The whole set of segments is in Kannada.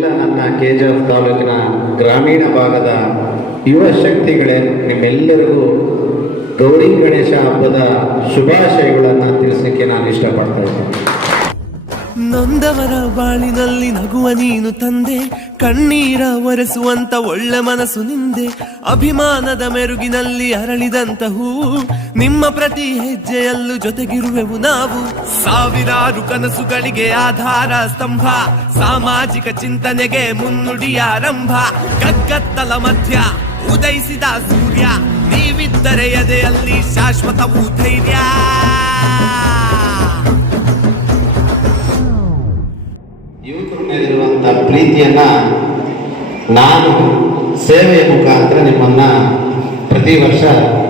ಎಲ್ಲ ನನ್ನ ಕೆಜಿಎಫ್ ತಾಲೂಕಿನ ಗ್ರಾಮೀಣ ಭಾಗದ ಯುವ ಶಕ್ತಿಗಳೇ, ನಿಮ್ಮೆಲ್ಲರಿಗೂ ಗೌರಿ ಗಣೇಶ ಹಬ್ಬದ ಶುಭಾಶಯಗಳನ್ನು ತಿಳಿಸಲಿಕ್ಕೆ ನಾನು ಇಷ್ಟಪಡ್ತಾ ಇದ್ದೇನೆ. ನೊಂದವರ ಬಾಳಿನಲ್ಲಿ ನಗುವ ನೀನು ತಂದೆ, ಕಣ್ಣೀರ ಒರೆಸುವಂತ ಒಳ್ಳೆ ಮನಸ್ಸು ನಿಂದೆ, ಅಭಿಮಾನದ ಮೆರುಗಿನಲ್ಲಿ ಅರಳಿದಂತ ಹೂವು, ನಿಮ್ಮ ಪ್ರತಿ ಹೆಜ್ಜೆಯಲ್ಲೂ ಜೊತೆಗಿರುವೆವು ನಾವು. ಸಾವಿರಾರು ಕನಸುಗಳಿಗೆ ಆಧಾರ ಸ್ತಂಭ, ಸಾಮಾಜಿಕ ಚಿಂತನೆಗೆ ಮುನ್ನುಡಿಯ ಆರಂಭ, ಕಗ್ಗತ್ತಲ ಮಧ್ಯ ಉದಯಿಸಿದ ಸೂರ್ಯ, ನೀವಿದ್ದರೆ ಎದೆಯಲ್ಲಿ ಶಾಶ್ವತವೂ ಧೈರ್ಯ. ಯುವಕರ ಮೇಲಿರುವಂಥ ಪ್ರೀತಿಯನ್ನ ನಾನು ಸೇವೆಯ ಮುಖಾಂತರ ನಿಮ್ಮನ್ನ ಪ್ರತಿ ವರ್ಷ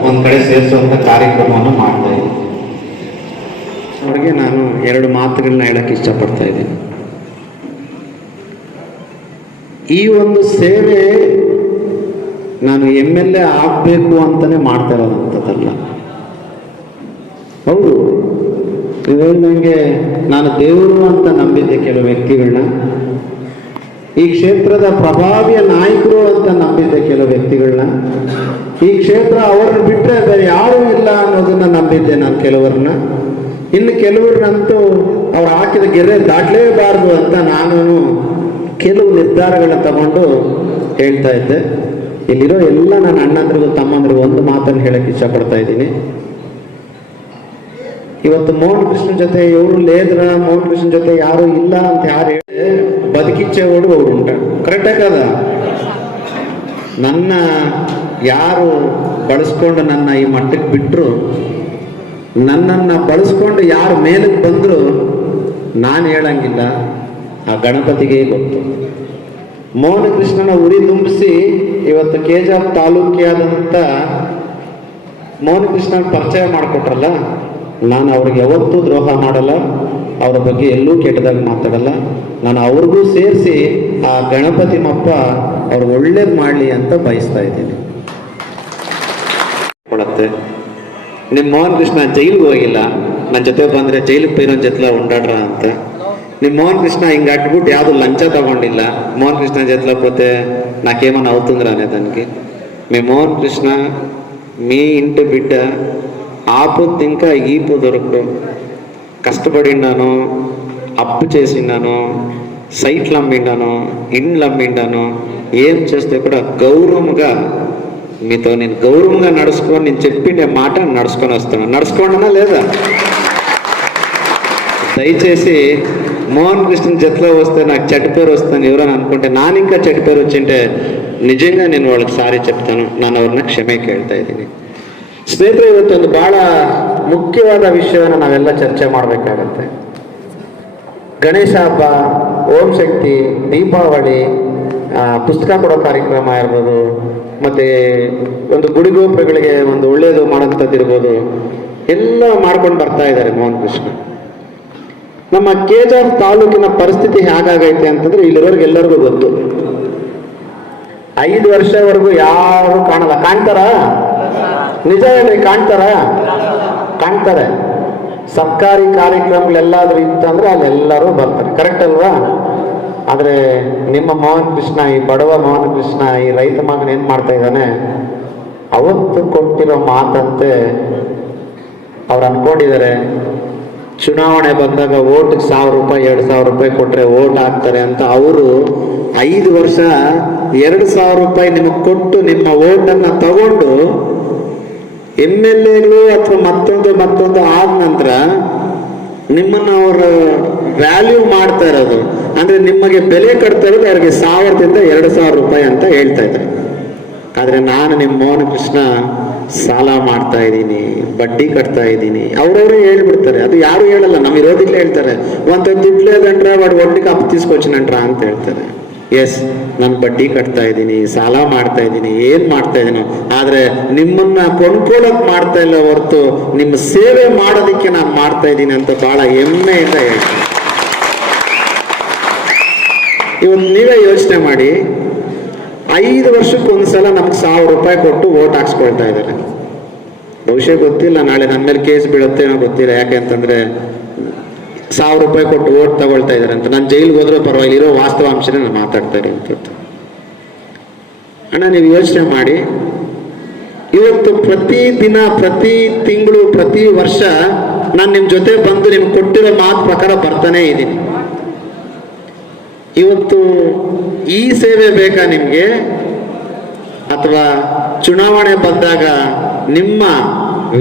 ಒಂದು ಕಡೆ ಸೇರಿಸುವಂಥ ಕಾರ್ಯಕ್ರಮವನ್ನು ಮಾಡ್ತಾ ಇದ್ದೀನಿ. ಅವ್ರಿಗೆ ನಾನು 2 ಮಾತುಗಳನ್ನ ಹೇಳಕ್ಕೆ ಇಷ್ಟಪಡ್ತಾ ಇದ್ದೀನಿ. ಈ ಒಂದು ಸೇವೆ ನಾನು MLA ಆಗಬೇಕು ಅಂತಾನೆ ಮಾಡ್ತಾ ಇರೋದಂಥದ್ದಲ್ಲ. ಹೌದು, ನನಗೆ ನಾನು ದೇವರು ಅಂತ ನಂಬಿದ್ದೆ ಕೆಲವು ವ್ಯಕ್ತಿಗಳನ್ನ, ಈ ಕ್ಷೇತ್ರದ ಪ್ರಭಾವಿಯ ನಾಯಕರು ಅಂತ ನಂಬಿದ್ದೆ ಕೆಲವು ವ್ಯಕ್ತಿಗಳನ್ನ, ಈ ಕ್ಷೇತ್ರ ಅವ್ರನ್ನ ಬಿಟ್ಟರೆ ಬೇರೆ ಯಾರೂ ಇಲ್ಲ ಅನ್ನೋದನ್ನ ನಂಬಿದ್ದೆ ನಾನು ಕೆಲವ್ರನ್ನ. ಇನ್ನು ಕೆಲವ್ರನ್ನಂತೂ ಅವ್ರು ಹಾಕಿದ ಗೆರೆ ದಾಟಲೇಬಾರ್ದು ಅಂತ ನಾನು ಕೆಲವು ನಿರ್ಧಾರಗಳನ್ನ ತಗೊಂಡು ಹೇಳ್ತಾ ಇದ್ದೆ. ಇಲ್ಲಿರೋ ಎಲ್ಲ ನನ್ನ ಅಣ್ಣಂದ್ರಿಗೂ ತಮ್ಮಂದ್ರಿಗೂ ಒಂದು ಮಾತನ್ನು ಹೇಳಕ್ಕೆ ಇಷ್ಟಪಡ್ತಾ ಇದ್ದೀನಿ. ಇವತ್ತು ಮೋಹನ್ ಕೃಷ್ಣ ಜೊತೆ ಇವರು ಲೇದ್ರ, ಮೋಹನ್ ಕೃಷ್ಣ ಜೊತೆ ಯಾರು ಇಲ್ಲ ಅಂತ ಯಾರು ಹೇಳಿ ಬದುಕಿಚ್ಚೆ ಓಡು ಅವ್ರು ಉಂಟ. ಕರೆಕ್ಟ್ ಆಗದ? ನನ್ನ ಯಾರು ಬಳಸ್ಕೊಂಡು ನನ್ನ ಈ ಮಟ್ಟಕ್ಕೆ ಬಿಟ್ಟರು, ನನ್ನನ್ನು ಬಳಸ್ಕೊಂಡು ಯಾರು ಮೇಲಕ್ಕೆ ಬಂದರು, ನಾನು ಹೇಳಂಗಿಲ್ಲ, ಆ ಗಣಪತಿಗೆ ಗೊತ್ತು. ಮೋಹನ ಕೃಷ್ಣನ ಉರಿ ತುಂಬಿಸಿ ಇವತ್ತು ಕೆಜಿಎಫ್ ತಾಲೂಕಿಯಾದಂಥ ಮೋಹನ ಕೃಷ್ಣನ ಪರಿಚಯ ಮಾಡಿಕೊಟ್ರಲ್ಲ, ನಾನು ಅವ್ರಿಗೆ ಯಾವತ್ತೂ ದ್ರೋಹ ಮಾಡಲ್ಲ, ಅವರ ಬಗ್ಗೆ ಎಲ್ಲೂ ಕೆಟ್ಟದಾಗಿ ಮಾತಾಡಲ್ಲ. ನಾನು ಅವ್ರಿಗೂ ಸೇರಿಸಿ ಆ ಗಣಪತಿ ಮಪ್ಪ ಅವ್ರಿಗೆ ಒಳ್ಳೇದು ಮಾಡಲಿ ಅಂತ ಬಯಸ್ತಾ ಇದ್ದೀನಿ. ಕೊಡತ್ತೆ ನಿಮ್ಮ ಮೋಹನ್ ಕೃಷ್ಣ ಜೈಲಿಗೆ ಹೋಗಿಲ್ಲ, ನನ್ನ ಜೊತೆ ಬಂದರೆ ಜೈಲಿಗೆ ಪೈರೊಂದು ಜೊತೆ ಉಂಡಾಡ್ರ ಅಂತ. ನಿಮ್ಮ ಮೋಹನ್ ಕೃಷ್ಣ ಹಿಂಗೆ ಅಟ್ಬಿಟ್ಟು ಯಾವುದು ಲಂಚ ತಗೊಂಡಿಲ್ಲ. ಮೋಹನ್ ಕೃಷ್ಣ ಜೊತೆ పోతే నాకేమన్నా అవుతుందిరానే దానికి. మీ మోహన్ కృష్ణ మీ ఇంటి బిడ్డ ఆపొద్దు ఇంకా ఈపు దొరకడు. కష్టపడిండాను, అప్పు చేసిండాను, సైట్లు అమ్మిండాను, ఇండ్లు అమ్మిండాను. ఏం చేస్తే కూడా గౌరవంగా మీతో నేను గౌరవంగా నడుచుకొని నేను చెప్పిండే మాట నడుచుకొని వస్తాను. నడుచుకోండినా లేదా? దయచేసి మోహన్ కృష్ణ జతలో వస్తే నాకు చెడ్డ పేరు వస్తాను ఎవరని అనుకుంటే, ನಾನು ఇంకా చెడ్డ పేరు వచ్చింటే ನಿಜಂగా నేను వాళ్ళకి ಸಾರಿ చెప్తాను. ನಾನು ಅವ್ರನ್ನ ಕ್ಷಮೆ ಕೇಳ್ತಾ ಇದ್ದೀನಿ. ಸ್ನೇಹಿತರೆ, ಇವತ್ತೊಂದು ಬಹಳ ಮುಖ್ಯವಾದ ವಿಷಯವನ್ನು ನಾವೆಲ್ಲ ಚರ್ಚೆ ಮಾಡಬೇಕಾಗತ್ತೆ. ಗಣೇಶ ಹಬ್ಬ, ಓಂ ಶಕ್ತಿ, ದೀಪಾವಳಿ, ಪುಸ್ತಕ ಕೊಡೋ ಕಾರ್ಯಕ್ರಮ ಇರ್ಬೋದು, ಮತ್ತು ಒಂದು ಗುಡಿಗೋಪುರಗಳಿಗೆ ಒಂದು ಒಳ್ಳೆಯದು ಮಾಡೋಂಥದ್ದು ಇರ್ಬೋದು, ಎಲ್ಲ ಮಾಡ್ಕೊಂಡು ಬರ್ತಾ ಇದ್ದಾರೆ ಮೋಹನ್ ಕೃಷ್ಣ. ನಮ್ಮ ಕೆಜಿಎಫ್ ತಾಲೂಕಿನ ಪರಿಸ್ಥಿತಿ ಹೇಗಾಗೈತೆ ಅಂತಂದ್ರೆ ಇಲ್ಲಿರೋರ್ಗೆ ಎಲ್ಲರಿಗೂ ಗೊತ್ತು. 5 ವರ್ಷವರೆಗೂ ಯಾರು ಕಾಣಲ್ಲ. ಕಾಣ್ತಾರ? ನಿಜ ಹೇಳಿ, ಕಾಣ್ತಾರ? ಕಾಣ್ತಾರೆ. ಸರ್ಕಾರಿ ಕಾರ್ಯಕ್ರಮಗಳೆಲ್ಲಾದ್ರೂ ಇತ್ತಂದ್ರೆ ಅಲ್ಲೆಲ್ಲರೂ ಬರ್ತಾರೆ. ಕರೆಕ್ಟ್ ಅಲ್ವಾ? ಆದರೆ ನಿಮ್ಮ ಮೋಹನ್ ಕೃಷ್ಣ, ಈ ಬಡವ ಮೋಹನ್ ಕೃಷ್ಣ, ಈ ರೈತ ಮಗನ ಏನ್ ಮಾಡ್ತಾ ಇದ್ದಾನೆ, ಅವತ್ತು ಕೊಟ್ಟಿರೋ ಮಾತಂತೆ ಅವ್ರು ಅನ್ಕೊಂಡಿದ್ದಾರೆ ಚುನಾವಣೆ ಬಂದಾಗ ಓಟ್ಗೆ 1000 ರೂಪಾಯಿ 2000 ರೂಪಾಯಿ ಕೊಟ್ರೆ ಓಟ್ ಹಾಕ್ತಾರೆ ಅಂತ. ಅವರು 5 ವರ್ಷ 2000 ರೂಪಾಯಿ ನಿಮಗೆ ಕೊಟ್ಟು ನಿಮ್ಮ ಓಟನ್ನ ತಗೊಂಡು MLAಗಳು ಅಥವಾ ಮತ್ತೊಂದು ಆದ ನಂತರ ನಿಮ್ಮನ್ನ ಅವರು ವ್ಯಾಲ್ಯೂ ಮಾಡ್ತಾ ಇರೋದು, ಅಂದ್ರೆ ನಿಮಗೆ ಬೆಲೆ ಕಟ್ತಾ ಇರೋದು ಅವ್ರಿಗೆ 1000ದಿಂದ 2000 ರೂಪಾಯಿ ಅಂತ ಹೇಳ್ತಾ ಇದ್ದಾರೆ. ಆದ್ರೆ ನಾನು ನಿಮ್ಮ ಮೋಹನ ಕೃಷ್ಣ ಸಾಲ ಮಾಡ್ತಾ ಇದ್ದೀನಿ, ಬಡ್ಡಿ ಕಟ್ತಾ ಇದ್ದೀನಿ, ಅವ್ರವ್ರೇ ಹೇಳ್ಬಿಡ್ತಾರೆ. ಅದು ಯಾರು ಹೇಳಲ್ಲ, ನಮ್ಮ ವಿರೋಧಿಗಳೇ ಹೇಳ್ತಾರೆ, ಒಂದು ದುಡ್ಲೇದಂಟ್ರ ವಾడు ಒಟ್ಟಿಗೆ ಅಪ್ಪು తీసుకొచ్చినంట్రా ಅಂತ ಹೇಳ್ತಾರೆ. ಎಸ್, ನಾನು ಬಡ್ಡಿ ಕಟ್ತಾ ಇದ್ದೀನಿ, ಸಾಲ ಮಾಡ್ತಾ ಇದ್ದೀನಿ, ಏನ್ ಮಾಡ್ತಾ ಇದ್ದೀನಿ, ಆದ್ರೆ ನಿಮ್ಮನ್ನ ಕೊಂಡ್ಕೊಳ್ಳೋಕ್ ಮಾಡ್ತಾ ಇಲ್ಲ ಹೊರತು ನಿಮ್ಮ ಸೇವೆ ಮಾಡೋದಕ್ಕೆ ನಾನು ಮಾಡ್ತಾ ಇದ್ದೀನಿ ಅಂತ ಬಹಳ ಹೆಮ್ಮೆಯಿಂದ ಹೇಳ್ತೀನಿ. ಇವತ್ತು ನೀವೇ ಯೋಚನೆ ಮಾಡಿ, 5 ವರ್ಷಕ್ಕೊಂದ್ಸಲ ನಮ್ಗೆ 1000 ರೂಪಾಯಿ ಕೊಟ್ಟು ಓಟ್ ಹಾಕ್ಸ್ಕೊಳ್ತಾ ಇದ್ದಾರೆ. ಬಹುಶಃ ಗೊತ್ತಿಲ್ಲ, ನಾಳೆ ನನ್ನ ಮೇಲೆ ಕೇಸ್ ಬೀಳುತ್ತೇನೋ ಗೊತ್ತಿಲ್ಲ. ಯಾಕೆ ಅಂತಂದ್ರೆ 1,000 ರೂಪಾಯಿ ಕೊಟ್ಟು ಓಟ್ ತಗೊಳ್ತಾ ಇದ್ದಾರೆ ಅಂತ. ನಾನು ಜೈಲಿಗೆ ಹೋದ್ರೂ ಪರವಾಗಿಲ್ಲ, ಇರೋ ವಾಸ್ತವಾಂಶನೇ ನಾನು ಮಾತಾಡ್ತಾ ಇರೋಂಥದ್ದು. ಅಣ್ಣ, ನೀವು ಯೋಚನೆ ಮಾಡಿ, ಇವತ್ತು ಪ್ರತಿ ದಿನ, ಪ್ರತಿ ತಿಂಗಳು, ಪ್ರತಿ ವರ್ಷ ನಾನು ನಿಮ್ಮ ಜೊತೆ ಬಂದು ನಿಮ್ಗೆ ಕೊಟ್ಟಿರೋ ಮಾತು ಪ್ರಕಾರ ಬರ್ತಾನೆ ಇದ್ದೀನಿ. ಇವತ್ತು ಈ ಸೇವೆ ಬೇಕಾ ನಿಮಗೆ? ಅಥವಾ ಚುನಾವಣೆ ಬಂದಾಗ ನಿಮ್ಮ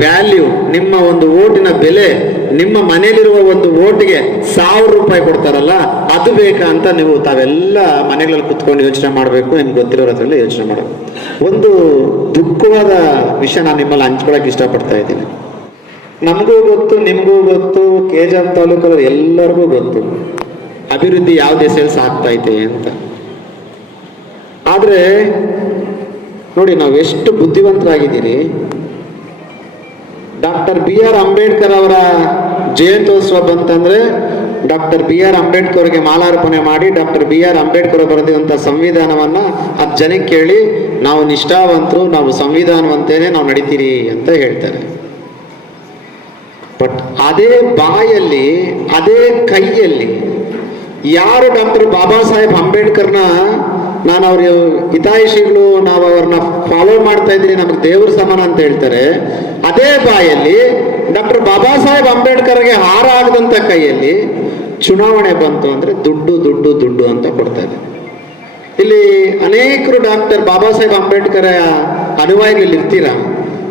ವ್ಯಾಲ್ಯೂ, ನಿಮ್ಮ ಒಂದು ಓಟಿನ ಬೆಲೆ, ನಿಮ್ಮ ಮನೇಲಿರುವ ಒಂದು ಓಟಿಗೆ 1,000 ರೂಪಾಯಿ ಕೊಡ್ತಾರಲ್ಲ, ಅದು ಬೇಕಾ ಅಂತ ನೀವು ತಾವೆಲ್ಲ ಮನೆಗಳಲ್ಲಿ ಕುತ್ಕೊಂಡು ಯೋಚನೆ ಮಾಡಬೇಕು. ನಿಮ್ಗೆ ಗೊತ್ತಿರೋರ ಹತ್ರ ಯೋಚನೆ ಮಾಡಬೇಕು. ಒಂದು ದುಃಖವಾದ ವಿಷಯ ನಾನು ನಿಮ್ಮಲ್ಲಿ ಹಂಚ್ಕೊಳಕ್ಕೆ ಇಷ್ಟಪಡ್ತಾ ಇದ್ದೀನಿ. ನಮಗೂ ಗೊತ್ತು, ನಿಮಗೂ ಗೊತ್ತು, KGF ತಾಲೂಕಲ್ಲಿ ಎಲ್ಲರಿಗೂ ಗೊತ್ತು ಅಭಿವೃದ್ಧಿ ಯಾವ ದಿಸೆಯಲ್ಲಿ ಸಾಗ್ತಾ ಇದೆ ಅಂತ. ಆದ್ರೆ ನೋಡಿ, ನಾವು ಎಷ್ಟು ಬುದ್ಧಿವಂತರಾಗಿದ್ದೀರಿ. ಡಾಕ್ಟರ್ BR ಅಂಬೇಡ್ಕರ್ ಅವರ ಜಯಂತ್ಯೋತ್ಸವ ಬಂತಂದ್ರೆ ಡಾಕ್ಟರ್ BR ಅಂಬೇಡ್ಕರ್ಗೆ ಮಾಲಾರ್ಪಣೆ ಮಾಡಿ ಡಾಕ್ಟರ್ BR ಅಂಬೇಡ್ಕರ್ ಬರೆದಿರುವಂಥ ಸಂವಿಧಾನವನ್ನ 10 ಜನಕ್ಕೆ ಕೇಳಿ, ನಾವು ನಿಷ್ಠಾವಂತರು, ನಾವು ಸಂವಿಧಾನವಂತೇನೆ ನಾವು ನಡೀತೀರಿ ಅಂತ ಹೇಳ್ತಾರೆ. ಬಟ್ ಅದೇ ಬಾಯಲ್ಲಿ, ಅದೇ ಕೈಯಲ್ಲಿ ಯಾರು ಡಾಕ್ಟರ್ ಬಾಬಾ ಸಾಹೇಬ್ ಅಂಬೇಡ್ಕರ್ನ ನಾನು ಅವ್ರ ಹಿತೈಷಿಗಳು, ನಾವು ಅವ್ರನ್ನ ಫಾಲೋ ಮಾಡ್ತಾ ಇದ್ದೀನಿ, ನಮಗೆ ದೇವ್ರ ಸಮಾನ ಅಂತ ಹೇಳ್ತಾರೆ, ಅದೇ ಬಾಯಲ್ಲಿ ಡಾಕ್ಟರ್ ಬಾಬಾ ಸಾಹೇಬ್ ಅಂಬೇಡ್ಕರ್ಗೆ ಹಾರ ಆಗದಂತ ಕೈಯಲ್ಲಿ ಚುನಾವಣೆ ಬಂತು ಅಂದ್ರೆ ದುಡ್ಡು ದುಡ್ಡು ದುಡ್ಡು ಅಂತ ಕೊಡ್ತಾ ಇದೆ. ಇಲ್ಲಿ ಅನೇಕರು ಡಾಕ್ಟರ್ ಬಾಬಾ ಸಾಹೇಬ್ ಅಂಬೇಡ್ಕರ್ ಅನುಯಾಯಿಗಳು ಇರ್ತೀರಾ,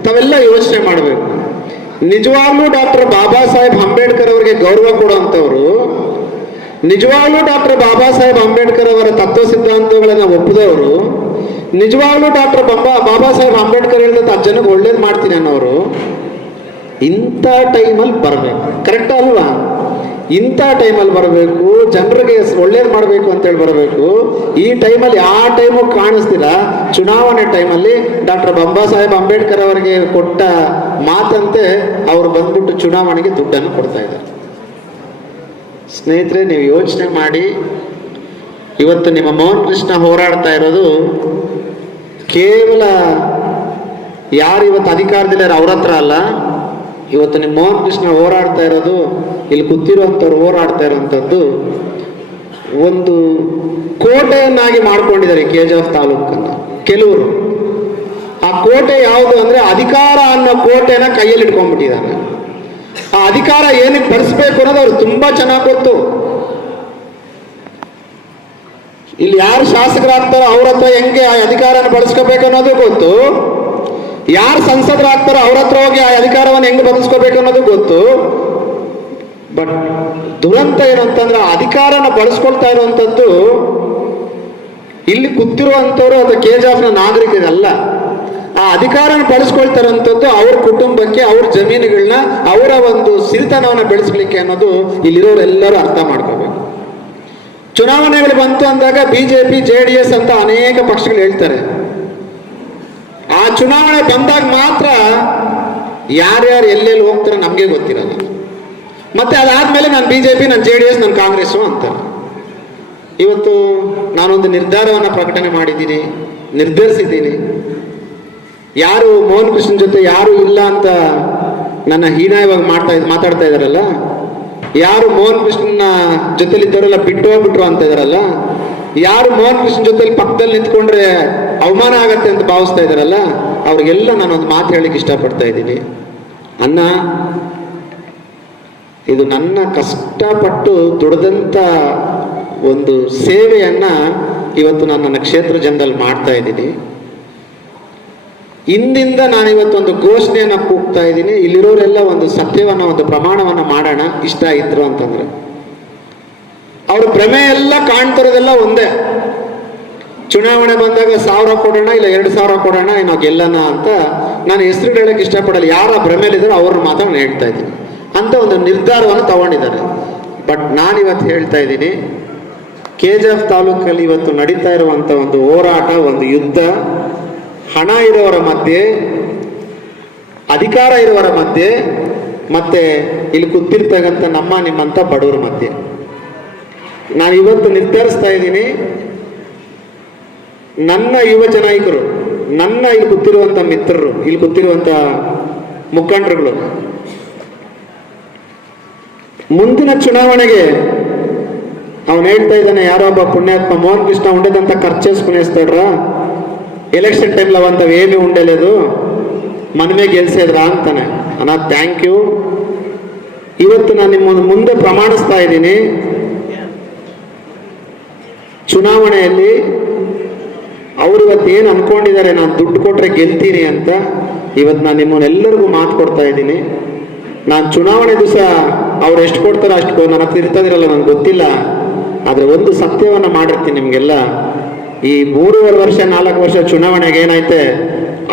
ತಾವೆಲ್ಲ ಯೋಚನೆ ಮಾಡಬೇಕು. ನಿಜವಾಗ್ಲೂ ಡಾಕ್ಟರ್ ಬಾಬಾ ಸಾಹೇಬ್ ಅಂಬೇಡ್ಕರ್ ಅವರಿಗೆ ಗೌರವ ಕೊಡುವಂಥವ್ರು, ನಿಜವಾಗ್ಲೂ ಡಾಕ್ಟರ್ ಬಾಬಾ ಸಾಹೇಬ್ ಅಂಬೇಡ್ಕರ್ ಅವರ ತತ್ವ ಸಿದ್ಧಾಂತಗಳನ್ನ ಒಪ್ಪಿದವರು, ನಿಜವಾಗ್ಲೂ ಡಾಕ್ಟರ್ ಬಾಬಾ ಸಾಹೇಬ್ ಅಂಬೇಡ್ಕರ್ ಹೇಳಿದ 10 ಜನಕ್ಕೆ ಒಳ್ಳೇದು ಮಾಡ್ತೀನಿ ಅನ್ನೋರು ಇಂಥ ಟೈಮಲ್ಲಿ ಬರಬೇಕು. ಕರೆಕ್ಟ್ ಅಲ್ವಾ? ಇಂಥ ಟೈಮಲ್ಲಿ ಬರಬೇಕು, ಜನರಿಗೆ ಒಳ್ಳೇದು ಮಾಡಬೇಕು ಅಂತೇಳಿ ಬರಬೇಕು. ಈ ಟೈಮಲ್ಲಿ ಆ ಟೈಮು ಕಾಣಿಸ್ತಿಲ್ಲ. ಚುನಾವಣೆ ಟೈಮಲ್ಲಿ ಡಾಕ್ಟರ್ ಬಾಬಾ ಸಾಹೇಬ್ ಅಂಬೇಡ್ಕರ್ ಅವರಿಗೆ ಕೊಟ್ಟ ಮಾತಂತೆ ಅವರು ಬಂದ್ಬಿಟ್ಟು ಚುನಾವಣೆಗೆ ದುಡ್ಡನ್ನು ಕೊಡ್ತಾ ಇದ್ದಾರೆ. ಸ್ನೇಹಿತರೆ, ನೀವು ಯೋಚನೆ ಮಾಡಿ, ಇವತ್ತು ನಿಮ್ಮ ಮೋಹನ್ ಕೃಷ್ಣ ಹೋರಾಡ್ತಾ ಇರೋದು ಕೇವಲ ಯಾರು ಇವತ್ತು ಅಧಿಕಾರದಿಲ್ಲ ಅವ್ರ ಹತ್ರ ಅಲ್ಲ. ಇವತ್ತು ನಿಮ್ಮ ಮೋಹನ್ ಕೃಷ್ಣ ಹೋರಾಡ್ತಾ ಇರೋದು, ಇಲ್ಲಿ ಕೂತಿರುವಂಥವ್ರು ಹೋರಾಡ್ತಾ ಇರೋಂಥದ್ದು ಒಂದು ಕೋಟೆಯನ್ನಾಗಿ ಮಾಡ್ಕೊಂಡಿದ್ದಾರೆ KGF ತಾಲೂಕನ್ನು ಕೆಲವರು. ಆ ಕೋಟೆ ಯಾವುದು ಅಂದ್ರೆ ಅಧಿಕಾರ ಅನ್ನೋ ಕೋಟೆನ ಕೈಯಲ್ಲಿ ಇಟ್ಕೊಂಡ್ಬಿಟ್ಟಿದ್ದಾರೆ. ಆ ಅಧಿಕಾರ ಏನಕ್ಕೆ ಬಳಸಬೇಕು ಅನ್ನೋದು ಅವ್ರು ತುಂಬಾ ಚೆನ್ನಾಗಿ ಗೊತ್ತು. ಇಲ್ಲಿ ಯಾರು ಶಾಸಕರಾಗ್ತಾರೋ ಅವ್ರ ಹತ್ರ ಹೆಂಗೆ ಆ ಅಧಿಕಾರನ ಬಳಸ್ಕೋಬೇಕು ಅನ್ನೋದು ಗೊತ್ತು. ಯಾರು ಸಂಸದರಾಗ್ತಾರೋ ಅವ್ರ ಹತ್ರ ಹೋಗಿ ಆ ಅಧಿಕಾರವನ್ನು ಹೆಂಗೆ ಬಳಸ್ಕೋಬೇಕು ಅನ್ನೋದು ಗೊತ್ತು. ಬಟ್ ದುರಂತ ಏನಂತಂದ್ರೆ ಆ ಅಧಿಕಾರನ ಬಳಸ್ಕೊಳ್ತಾ ಇರುವಂತದ್ದು ಇಲ್ಲಿ ಕೂತಿರುವಂತವ್ರು ಅಥವಾ KGFನ ನಾಗರಿಕರಲ್ಲ. ಆ ಅಧಿಕಾರನ ಬಳಸ್ಕೊಳ್ತಾ ಇರುವಂತದ್ದು ಅವ್ರ ಕುಟುಂಬಕ್ಕೆ, ಅವ್ರ ಜಮೀನುಗಳನ್ನ, ಅವರ ಒಂದು ಸಿರಿತನವನ್ನ ಬೆಳೆಸಲಿಕ್ಕೆ ಅನ್ನೋದು ಇಲ್ಲಿರೋರೆಲ್ಲರೂ ಅರ್ಥ ಮಾಡ್ಕೋಬೇಕು. ಚುನಾವಣೆಗಳು ಬಂತು ಅಂದಾಗ BJP JDS ಅಂತ ಅನೇಕ ಪಕ್ಷಗಳು ಹೇಳ್ತಾರೆ. ಆ ಚುನಾವಣೆ ಬಂದಾಗ ಮಾತ್ರ ಯಾರ್ಯಾರು ಎಲ್ಲೆಲ್ಲಿ ಹೋಗ್ತಾರೆ ನಮ್ಗೆ ಗೊತ್ತಿರಲ್ಲ. ಮತ್ತೆ ಅದಾದ್ಮೇಲೆ ನಾನು BJP, ನಾನು JDS, ನಾನು ಕಾಂಗ್ರೆಸ್ಸು ಅಂತ. ಇವತ್ತು ನಾನೊಂದು ನಿರ್ಧಾರವನ್ನ ಪ್ರಕಟಣೆ ಮಾಡಿದ್ದೀನಿ, ನಿರ್ಧರಿಸಿದ್ದೀನಿ. ಯಾರು ಮೋಹನ್ ಕೃಷ್ಣ ಜೊತೆ ಯಾರು ಇಲ್ಲ ಅಂತ ನನ್ನ ಹೀನಾಯವಾಗಿ ಮಾತಾಡ್ತಾ ಇದಾರಲ್ಲ, ಯಾರು ಮೋಹನ್ ಕೃಷ್ಣನ ಜೊತೆಲಿದ್ದವರೆಲ್ಲ ಬಿಟ್ಟು ಹೋಗ್ಬಿಟ್ರು ಅಂತ ಇದಾರಲ್ಲ, ಯಾರು ಮೋಹನ್ ಕೃಷ್ಣ ಜೊತೆಲಿ ಪಕ್ಕದಲ್ಲಿ ನಿಂತ್ಕೊಂಡ್ರೆ ಅವಮಾನ ಆಗತ್ತೆ ಅಂತ ಭಾವಿಸ್ತಾ ಇದಾರಲ್ಲ, ಅವ್ರಿಗೆಲ್ಲ ನಾನೊಂದು ಮಾತು ಹೇಳಿಕ್ಕೆ ಇಷ್ಟಪಡ್ತಾ ಇದ್ದೀನಿ. ಅನ್ನ, ಇದು ನನ್ನ ಕಷ್ಟಪಟ್ಟು ದುಡ್ದಂತ ಒಂದು ಸೇವೆಯನ್ನ ಇವತ್ತು ನಾನು ನನ್ನ ಕ್ಷೇತ್ರ ಜನದಲ್ಲಿ ಮಾಡ್ತಾ ಇದ್ದೀನಿ. ಇಂದಿಂದ ನಾನು ಇವತ್ತೊಂದು ಘೋಷಣೆಯನ್ನ ಕೂಗ್ತಾ ಇದ್ದೀನಿ. ಇಲ್ಲಿರೋರೆಲ್ಲ ಒಂದು ಸತ್ಯವನ್ನ, ಒಂದು ಪ್ರಮಾಣವನ್ನ ಮಾಡೋಣ ಇಷ್ಟ ಇದ್ರು ಅಂತಂದ್ರೆ. ಅವ್ರ ಭ್ರಮೆ ಎಲ್ಲ ಕಾಣ್ತಿರೋದೆಲ್ಲ ಒಂದೇ. ಚುನಾವಣೆ ಬಂದಾಗ 1000 ಕೊಡೋಣ, ಇಲ್ಲ 2000 ಕೊಡೋಣ, ನಾವು ಗೆಲ್ಲೋಣ ಅಂತ ನಾನು ಹೆಸರು ಹೇಳಕ್ಕೆ ಇಷ್ಟಪಡಲ್ಲ. ಯಾರ ಭ್ರಮೆಲಿದ್ರು ಅವ್ರ ಮಾತ್ರ ನಾನು ಹೇಳ್ತಾ ಇದ್ದೀನಿ ಅಂತ ಒಂದು ನಿರ್ಧಾರವನ್ನು ತಗೊಂಡಿದ್ದಾರೆ. ಬಟ್ ನಾನಿವತ್ತು ಹೇಳ್ತಾ ಇದ್ದೀನಿ, KGF ತಾಲೂಕಲ್ಲಿ ಇವತ್ತು ನಡೀತಾ ಇರುವಂತ ಒಂದು ಹೋರಾಟ, ಒಂದು ಯುದ್ಧ, ಹಣ ಇರೋವರ ಮಧ್ಯೆ, ಅಧಿಕಾರ ಇರುವವರ ಮಧ್ಯೆ, ಮತ್ತೆ ಇಲ್ಲಿ ಕೂತಿರ್ತಕ್ಕಂಥ ನಿಮ್ಮಂತ ಬಡವರ ಮಧ್ಯೆ. ನಾನು ಇವತ್ತು ನಿರ್ಧರಿಸ್ತಾ ಇದ್ದೀನಿ, ನನ್ನ ಯುವ ನಾಯಕರು, ನನ್ನ ಇಲ್ಲಿ ಕೂತಿರುವಂತ ಮಿತ್ರರು, ಇಲ್ಲಿ ಕೂತಿರುವಂತ ಮುಖಂಡರುಗಳು, ಮುಂದಿನ ಚುನಾವಣೆಗೆ ಅವನು ಹೇಳ್ತಾ ಇದ್ದಾನೆ, ಯಾರೋ ಒಬ್ಬ ಪುಣ್ಯಾತ್ಮ ಮೋಹನ್ ಕೃಷ್ಣ ఉండేదంతా ఖర్చేసుకునేస్తాడ్రా, ఎలక్షన్ టైంలో అవంతవి ఏమీ ఉండలేదు, మనమే గెలిసేద్రా అంತಾನೆ. ಅಣ್ಣ ಥ್ಯಾಂಕ್ ಯು. ಇವತ್ತು ನಾನು ನಿಮ್ಮ ಮುಂದೆ ಪ್ರಮಾಣಿಸ್ತಾ ಇದ್ದೀನಿ, ಚುನಾವಣೆಯಲ್ಲಿ ಅವರು ಇವತ್ತು ಏನು ಅನ್ಕೊಂಡಿದ್ದಾರೆ, ನಾನು ದುಡ್ಡು ಕೊಟ್ರೆ ಗೆಲ್ತೀನಿ ಅಂತ. ಇವತ್ತು ನಾನು ನಿಮ್ಮನ್ನೆಲ್ಲರಿಗೂ ಮಾತು ಕೊಡ್ತಾ ಇದ್ದೀನಿ. ನಾನು ಚುನಾವಣೆ ದಿವಸ ಅವ್ರು ಎಷ್ಟು ಕೊಡ್ತಾರೋ ಅಷ್ಟು ನನ್ನ ಹತ್ರ ಇರ್ತದಿರಲ್ಲ, ನನಗೆ ಗೊತ್ತಿಲ್ಲ. ಆದರೆ ಒಂದು ಸತ್ಯವನ್ನು ಮಾಡಿರ್ತೀನಿ ನಿಮಗೆಲ್ಲ. ಈ 3.5 ವರ್ಷ 4 ವರ್ಷ ಚುನಾವಣೆಗೆ ಏನೈತೆ,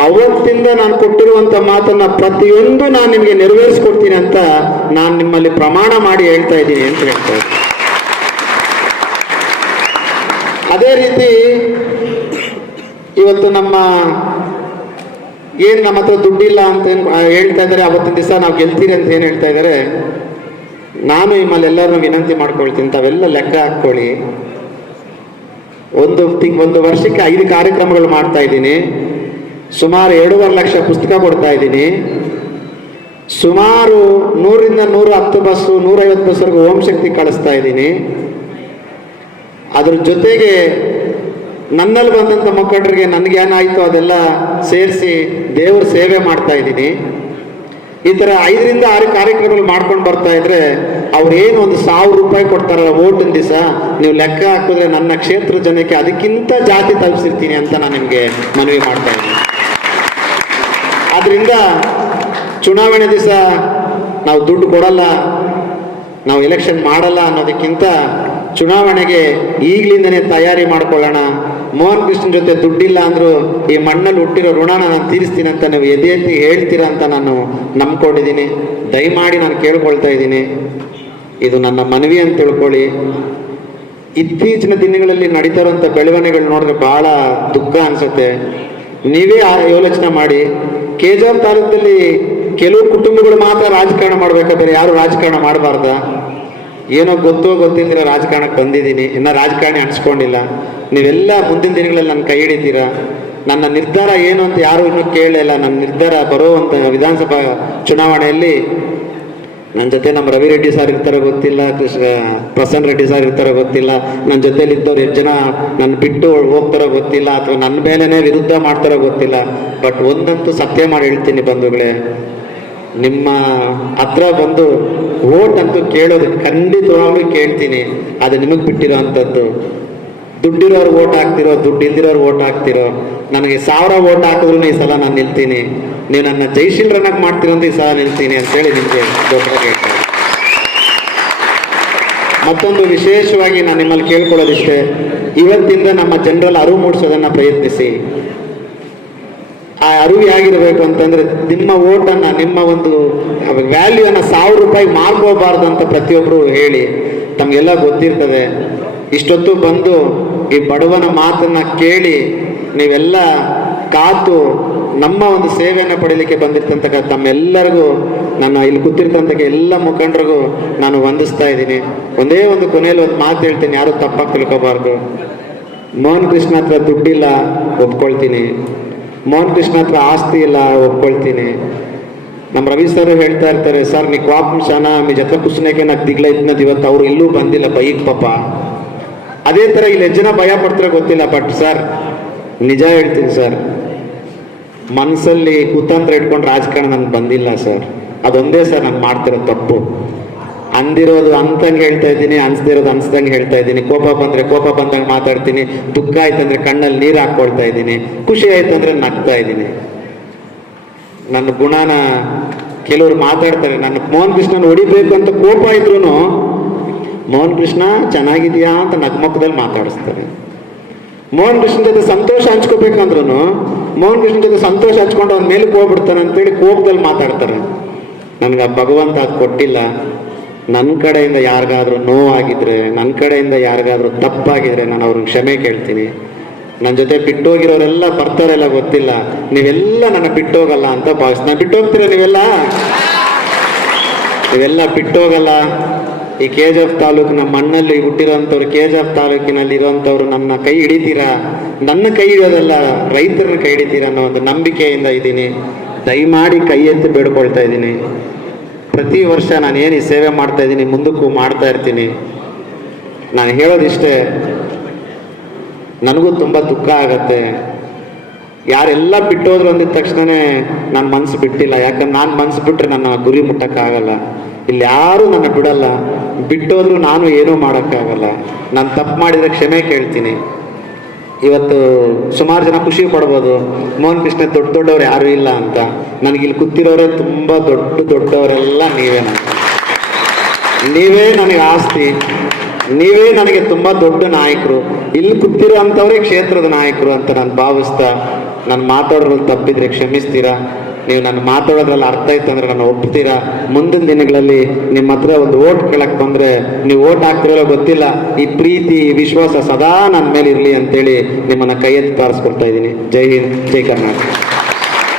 ಅವತ್ತಿಂದ ನಾನು ಕೊಟ್ಟಿರುವಂತ ಮಾತನ್ನ ಪ್ರತಿಯೊಂದು ನಾನು ನಿಮಗೆ ನೆರವೇರಿಸ್ಕೊಡ್ತೀನಿ ಅಂತ ನಾನು ನಿಮ್ಮಲ್ಲಿ ಪ್ರಮಾಣ ಮಾಡಿ ಹೇಳ್ತಾ ಇದ್ದೀನಿ ಅಂತ ಹೇಳ್ತಾ ಇದ್ದೀನಿ. ಅದೇ ರೀತಿ ಇವತ್ತು ನಮ್ಮ ಹತ್ರ ದುಡ್ಡಿಲ್ಲ ಅಂತ ಹೇಳ್ತಾ ಇದ್ದಾರೆ, ಅವತ್ತಿನ ದಿವಸ ನಾವು ಗೆಲ್ತೀರಿ ಅಂತ ಏನು ಹೇಳ್ತಾ ಇದ್ದಾರೆ. ನಾನು ನಿಮ್ಮಲ್ಲಿ ಎಲ್ಲರೂ ವಿನಂತಿ ಮಾಡ್ಕೊಳ್ತೀನಿ, ತಾವೆಲ್ಲ ಲೆಕ್ಕ ಹಾಕ್ಕೊಳ್ಳಿ. ಒಂದು ವರ್ಷಕ್ಕೆ 5 ಕಾರ್ಯಕ್ರಮಗಳು ಮಾಡ್ತಾ ಇದ್ದೀನಿ, ಸುಮಾರು 2.5 ಲಕ್ಷ ಪುಸ್ತಕ ಕೊಡ್ತಾ ಇದ್ದೀನಿ, ಸುಮಾರು 100ರಿಂದ 110 ಬಸ್ಸು 150 ಬಸ್ವರೆಗೂ ಓಂ ಶಕ್ತಿ ಕಳಿಸ್ತಾ ಇದ್ದೀನಿ. ಅದ್ರ ಜೊತೆಗೆ ನನ್ನಲ್ಲಿ ಬಂದಂಥ ಮುಖಂಡರಿಗೆ ನನಗೇನಾಯಿತು ಅದೆಲ್ಲ ಸೇರಿಸಿ ದೇವ್ರ ಸೇವೆ ಮಾಡ್ತಾ ಇದ್ದೀನಿ. ಈ ಥರ 5ರಿಂದ 6 ಕಾರ್ಯಕ್ರಮಗಳು ಮಾಡ್ಕೊಂಡು ಬರ್ತಾ ಇದ್ರೆ ಅವ್ರೇನು ಒಂದು 1000 ರೂಪಾಯಿ ಕೊಡ್ತಾರಲ್ಲ ಓಟಿನ ದಿವಸ, ನೀವು ಲೆಕ್ಕ ಹಾಕಿದ್ರೆ ನನ್ನ ಕ್ಷೇತ್ರ ಜನಕ್ಕೆ ಅದಕ್ಕಿಂತ ಜಾಸ್ತಿ ತಲುಪಿಸಿರ್ತೀನಿ ಅಂತ ನಾನು ನಿಮಗೆ ಮನವಿ ಮಾಡ್ತಾ ಇದ್ದೀನಿ. ಆದ್ರಿಂದ ಚುನಾವಣೆ ದಿವಸ ನಾವು ದುಡ್ಡು ಕೊಡಲ್ಲ, ನಾವು ಎಲೆಕ್ಷನ್ ಮಾಡಲ್ಲ ಅನ್ನೋದಕ್ಕಿಂತ ಚುನಾವಣೆಗೆ ಈಗಲಿಂದನೇ ತಯಾರಿ ಮಾಡ್ಕೊಳ್ಳೋಣ. ಮೋಹನ್ ಕೃಷ್ಣನ್ ಜೊತೆ ದುಡ್ಡಿಲ್ಲ ಅಂದ್ರು ಈ ಮಣ್ಣಲ್ಲಿ ಹುಟ್ಟಿರೋ ಋಣನ ನಾನು ತೀರಿಸ್ತೀನಿ ಅಂತ ನೀವು ಎದೆ ಎತ್ತಿ ಹೇಳ್ತೀರಾ ಅಂತ ನಾನು ನಂಬ್ಕೊಂಡಿದ್ದೀನಿ. ದಯಮಾಡಿ ನಾನು ಕೇಳ್ಕೊಳ್ತಾ ಇದ್ದೀನಿ, ಇದು ನನ್ನ ಮನವಿ ಅಂತ ತಿಳ್ಕೊಳ್ಳಿ. ಇತ್ತೀಚಿನ ದಿನಗಳಲ್ಲಿ ನಡೀತಾ ಇರುವಂಥ ಬೆಳವಣಿಗೆಗಳು ನೋಡಿದ್ರೆ ಬಹಳ ದುಃಖ ಅನ್ಸುತ್ತೆ. ನೀವೇ ಯೋಚನೆ ಮಾಡಿ, ಕೆಜಾರ್ ತಾಲೂಕಲ್ಲಿ ಕೆಲವು ಕುಟುಂಬಗಳು ಮಾತ್ರ ರಾಜಕಾರಣ ಮಾಡ್ಬೇಕಾ, ಬೇರೆ ಯಾರು ರಾಜಕಾರಣ ಮಾಡಬಾರ್ದ? ಏನೋ ಗೊತ್ತಿದ್ರೆ ರಾಜಕಾರಣಕ್ಕೆ ಬಂದಿದ್ದೀನಿ, ಇನ್ನು ರಾಜಕಾರಣಿ ಅನ್ಸ್ಕೊಂಡಿಲ್ಲ. ನೀವೆಲ್ಲ ಮುಂದಿನ ದಿನಗಳಲ್ಲಿ ನನ್ನ ಕೈ ಹಿಡಿತೀರಾ. ನನ್ನ ನಿರ್ಧಾರ ಏನು ಅಂತ ಯಾರು ಇನ್ನೂ ಕೇಳಲಿಲ್ಲ. ನನ್ನ ನಿರ್ಧಾರ ಬರುವಂಥ ವಿಧಾನಸಭಾ ಚುನಾವಣೆಯಲ್ಲಿ ನನ್ನ ಜೊತೆ ನಮ್ಮ ರವಿ ರೆಡ್ಡಿ ಸರ್ ಇರ್ತಾರೋ ಗೊತ್ತಿಲ್ಲ, ಪ್ರಸನ್ನ ರೆಡ್ಡಿ ಸರ್ ಇರ್ತಾರೋ ಗೊತ್ತಿಲ್ಲ, ನನ್ನ ಜೊತೆಲಿ ಇದ್ದವ್ರು ಎಷ್ಟು ಜನ ನನ್ನ ಬಿಟ್ಟು ಹೋಗ್ತಾರೋ ಗೊತ್ತಿಲ್ಲ, ಅಥವಾ ನನ್ನ ಮೇಲೇನೆ ವಿರುದ್ಧ ಮಾಡ್ತಾರೋ ಗೊತ್ತಿಲ್ಲ. ಬಟ್ ಒಂದಂತೂ ಸತ್ಯ ಮಾಡಿ ಹೇಳ್ತೀನಿ ಬಂಧುಗಳೇ, ನಿಮ್ಮ ಹತ್ರ ಬಂದು ವೋಟ್ ಅಂತೂ ಕೇಳೋದು ಖಂಡಿತವಾಗ್ಲೂ ಕೇಳ್ತೀನಿ. ಅದು ನಿಮಗೆ ಬಿಟ್ಟಿರೋ ಅಂಥದ್ದು. ದುಡ್ಡಿರೋರು ವೋಟ್ ಹಾಕ್ತಿರೋ, ದುಡ್ಡು ಇಲ್ದಿರೋರು ವೋಟ್ ಹಾಕ್ತಿರೋ, ನನಗೆ 1000 ವೋಟ್ ಹಾಕಿದ್ರು ಈ ಸಲ ನಾನು ನಿಲ್ತೀನಿ, ನೀವು ನನ್ನ ಜೈಶೀಲ್ರನ್ನಾಗಿ ಮಾಡ್ತೀರೋ ಅಂತ ಈ ಸಲ ನಿಲ್ತೀನಿ ಅಂತೇಳಿ ನಿಮಗೆ ದೊಡ್ಡದಾಗಿ ಹೇಳ್ತಾರೆ. ಮತ್ತೊಂದು ವಿಶೇಷವಾಗಿ ನಾನು ನಿಮ್ಮಲ್ಲಿ ಕೇಳ್ಕೊಳ್ಳೋದಿಷ್ಟೇ, ಇವತ್ತಿಂದ ನಮ್ಮ ಜನರಲ್ಲಿ ಅರಿವು ಮೂಡಿಸೋದನ್ನ ಪ್ರಯತ್ನಿಸಿ. ಆ ಅರಿವು ಹೇಗಿರಬೇಕು ಅಂತಂದ್ರೆ, ನಿಮ್ಮ ಓಟನ್ನ, ನಿಮ್ಮ ಒಂದು ವ್ಯಾಲ್ಯೂನ 1000 ರೂಪಾಯಿ ಮಾರ್ಕೋಬಾರ್ದು ಅಂತ ಪ್ರತಿಯೊಬ್ಬರು ಹೇಳಿ. ತಮಗೆಲ್ಲ ಗೊತ್ತಿರ್ತದೆ, ಇಷ್ಟೊತ್ತು ಬಂದು ಈ ಬಡವನ ಮಾತನ್ನ ಕೇಳಿ ನೀವೆಲ್ಲ ಕಾತು ನಮ್ಮ ಒಂದು ಸೇವೆಯನ್ನು ಪಡೀಲಿಕ್ಕೆ ಬಂದಿರ್ತಂತ ತಮ್ಮೆಲ್ಲರಿಗೂ, ನನ್ನ ಇಲ್ಲಿ ಕೂತಿರ್ತಂತ ಎಲ್ಲ ಮುಖಂಡರಿಗೂ ನಾನು ವಂದಿಸ್ತಾ ಇದ್ದೀನಿ. ಒಂದೇ ಒಂದು ಕೊನೆಯಲ್ಲಿ ಒಂದು ಮಾತು ಹೇಳ್ತೀನಿ, ಯಾರು ತಪ್ಪಾಗಿ ತಿಳ್ಕೋಬಾರ್ದು. ಮೋಹನ್ ಕೃಷ್ಣ ಹತ್ರ ದುಡ್ಡಿಲ್ಲ, ಒಪ್ಕೊಳ್ತೀನಿ. ಮೋಹನ್ ಕೃಷ್ಣ ಹತ್ರ ಆಸ್ತಿ ಇಲ್ಲ, ಒಪ್ಕೊಳ್ತೀನಿ. ನಮ್ಮ ರವಿ ಸರ್ ಹೇಳ್ತಾ ಇರ್ತಾರೆ, ಸರ್ ನೀ ಕ್ವಾಪ್ಶಾನ మీ ಜೊತೆ ಕುಸ್ನೇಕೆ నాకు ದಿಗ್ಲ ಇದ್ನದು ಇವತ್ತು ಅವರು ಇಲ್ಲೂ ಬಂದಿಲ್ಲ ಬೈಕ್ ಪಾಪ. ಅದೇ ಥರ ಇಲ್ಲಿ ಎಷ್ಟು ಜನ ಭಯ ಪಡ್ತಾರೆ ಗೊತ್ತಿಲ್ಲ. ಬಟ್ ಸರ್ ನಿಜ ಹೇಳ್ತೀನಿ ಸರ್, ಮನಸ್ಸಲ್ಲಿ ಕುತಂತ್ರ ಇಟ್ಕೊಂಡು ರಾಜಕಾರಣ ನನಗೆ ಬಂದಿಲ್ಲ ಸರ್. ಅದೊಂದೇ ಸರ್ ನಾನು ಮಾಡ್ತಿರೋ ತಪ್ಪು. ಅಂದಿರೋದು ಅಂತಂಗೆ ಹೇಳ್ತಾ ಇದ್ದೀನಿ, ಅನ್ಸ್ದಿರೋದು ಅನ್ಸ್ದಂಗೆ ಹೇಳ್ತಾ ಇದ್ದೀನಿ. ಕೋಪ ಬಂದರೆ ಕೋಪ ಬಂದಂಗೆ ಮಾತಾಡ್ತೀನಿ, ದುಃಖ ಆಯ್ತಂದ್ರೆ ಕಣ್ಣಲ್ಲಿ ನೀರು ಹಾಕ್ಕೊಳ್ತಾ ಇದ್ದೀನಿ, ಖುಷಿ ಆಯ್ತು ಅಂದ್ರೆ ನಗ್ತಾ ಇದ್ದೀನಿ. ನನ್ನ ಗುಣನ ಕೆಲವರು ಮಾತಾಡ್ತಾರೆ, ನನ್ನ ಮೋಹನ್ ಕೃಷ್ಣನ ಹೊಡಿಬೇಕು ಅಂತ ಕೋಪ ಇದ್ರು ಮೋಹನ್ ಕೃಷ್ಣ ಚೆನ್ನಾಗಿದ್ಯಾ ಅಂತ ನಗ್ಮುಖದಲ್ಲಿ ಮಾತಾಡಿಸ್ತಾರೆ. ಮೋಹನ್ ಕೃಷ್ಣ ಜೊತೆ ಸಂತೋಷ ಹಂಚ್ಕೋಬೇಕಂದ್ರು ಮೋಹನ್ ಕೃಷ್ಣ ಜೊತೆ ಸಂತೋಷ ಹಂಚ್ಕೊಂಡು ಅವ್ನ ಮೇಲೆ ಹೋಗ್ಬಿಡ್ತಾನೆ ಅಂತೇಳಿ ಕೋಪದಲ್ಲಿ ಮಾತಾಡ್ತಾರೆ. ನನಗೆ ಭಗವಂತ ಅದು ಕೊಟ್ಟಿಲ್ಲ. ನನ್ನ ಕಡೆಯಿಂದ ಯಾರಿಗಾದ್ರೂ ನೋವಾಗಿದ್ರೆ, ನನ್ನ ಕಡೆಯಿಂದ ಯಾರಿಗಾದ್ರೂ ತಪ್ಪಾಗಿದ್ರೆ ನಾನು ಅವ್ರಿಗೆ ಕ್ಷಮೆ ಕೇಳ್ತೀನಿ. ನನ್ನ ಜೊತೆ ಬಿಟ್ಟೋಗಿರೋರೆಲ್ಲ ಬರ್ತಾರೆಲ್ಲ ಗೊತ್ತಿಲ್ಲ, ನೀವೆಲ್ಲ ನನ್ನ ಬಿಟ್ಟೋಗಲ್ಲ ಅಂತ ಭಾವಿಸ್. ನಾನು ಬಿಟ್ಟೋಗ್ತೀರ ನೀವೆಲ್ಲ ಬಿಟ್ಟೋಗಲ್ಲ. ಈ KGF ತಾಲೂಕು ನಮ್ಮ ಮಣ್ಣಲ್ಲಿ ಹುಟ್ಟಿರೋಂಥವ್ರು, KGF ತಾಲೂಕಿನಲ್ಲಿ ಇರೋಂಥವ್ರು ನನ್ನ ಕೈ ಹಿಡಿತೀರಾ. ನನ್ನ ಕೈ ಹಿಡಿಯೋದಲ್ಲ, ರೈತರನ್ನ ಕೈ ಹಿಡಿತೀರಾ ಅನ್ನೋ ಒಂದು ನಂಬಿಕೆಯಿಂದ ಇದ್ದೀನಿ. ದಯಮಾಡಿ ಕೈ ಎತ್ತಿ ಬೇಡ್ಕೊಳ್ತಾ ಇದ್ದೀನಿ. ಪ್ರತಿ ವರ್ಷ ನಾನು ಏನು ಈ ಸೇವೆ ಮಾಡ್ತಾ ಇದ್ದೀನಿ ಮುಂದಕ್ಕೂ ಮಾಡ್ತಾ ಇರ್ತೀನಿ. ನಾನು ಹೇಳೋದಿಷ್ಟೇ, ನನಗೂ ತುಂಬ ದುಃಖ ಆಗತ್ತೆ. ಯಾರೆಲ್ಲ ಬಿಟ್ಟೋದ್ರು ಅಂದಿದ ತಕ್ಷಣನೇ ನಾನು ಮನಸ್ಸು ಬಿಟ್ಟಿಲ್ಲ. ಯಾಕಂದ್ರೆ ನಾನು ಮನಸ್ಸು ಬಿಟ್ಟರೆ ನನ್ನ ಗುರಿ ಮುಟ್ಟಕ್ಕಾಗಲ್ಲ. ಇಲ್ಲಿ ಯಾರೂ ನನ್ನ ಬಿಡಲ್ಲ. ಬಿಟ್ಟೋದ್ರು ನಾನು ಏನೂ ಮಾಡೋಕ್ಕಾಗಲ್ಲ. ನಾನು ತಪ್ಪು ಮಾಡಿದರೆ ಕ್ಷಮೆ ಕೇಳ್ತೀನಿ. ಇವತ್ತು ಸುಮಾರು ಜನ ಖುಷಿ ಪಡ್ಬೋದು, ಮೋಹನ್ ಕೃಷ್ಣ ದೊಡ್ಡವ್ರು ಯಾರೂ ಇಲ್ಲ ಅಂತ. ನನಗಿಲ್ಲಿ ಕೂತಿರೋರೇ ತುಂಬ ದೊಡ್ಡವರೆಲ್ಲ ನೀವೇ ನನಗೆ ಆಸ್ತಿ, ನೀವೇ ನನಗೆ ತುಂಬ ದೊಡ್ಡ ನಾಯಕರು. ಇಲ್ಲಿ ಕೂತಿರೋ ಅಂಥವ್ರೇ ಕ್ಷೇತ್ರದ ನಾಯಕರು ಅಂತ ನಾನು ಭಾವಿಸ್ತಾ, ನಾನು ಮಾತಾಡೋದ್ರಲ್ಲಿ ತಪ್ಪಿದ್ರೆ ಕ್ಷಮಿಸ್ತೀರಾ. ನೀವು ನನ್ನ ಮಾತಾಡೋದ್ರಲ್ಲಿ ಅರ್ಥ ಇತ್ತು ಅಂದರೆ ನಾನು ಒಪ್ತೀರಾ. ಮುಂದಿನ ದಿನಗಳಲ್ಲಿ ನಿಮ್ಮ ಹತ್ರ ಒಂದು ಓಟ್ ಕೇಳಕ್ಕೆ ಬಂದರೆ ನೀವು ಓಟ್ ಹಾಕ್ತಿರಲ್ಲ ಗೊತ್ತಿಲ್ಲ, ಈ ಪ್ರೀತಿ ವಿಶ್ವಾಸ ಸದಾ ನನ್ನ ಮೇಲೆ ಇರಲಿ ಅಂತೇಳಿ ನಿಮ್ಮನ್ನು ಕೈ ಎತ್ತಿ ಪ್ರಾರ್ಥಿಸ್ಕೊಳ್ತಾ ಇದ್ದೀನಿ. ಜೈ ಹಿಂದ್, ಜೈ ಕರ್ನಾಟಕ.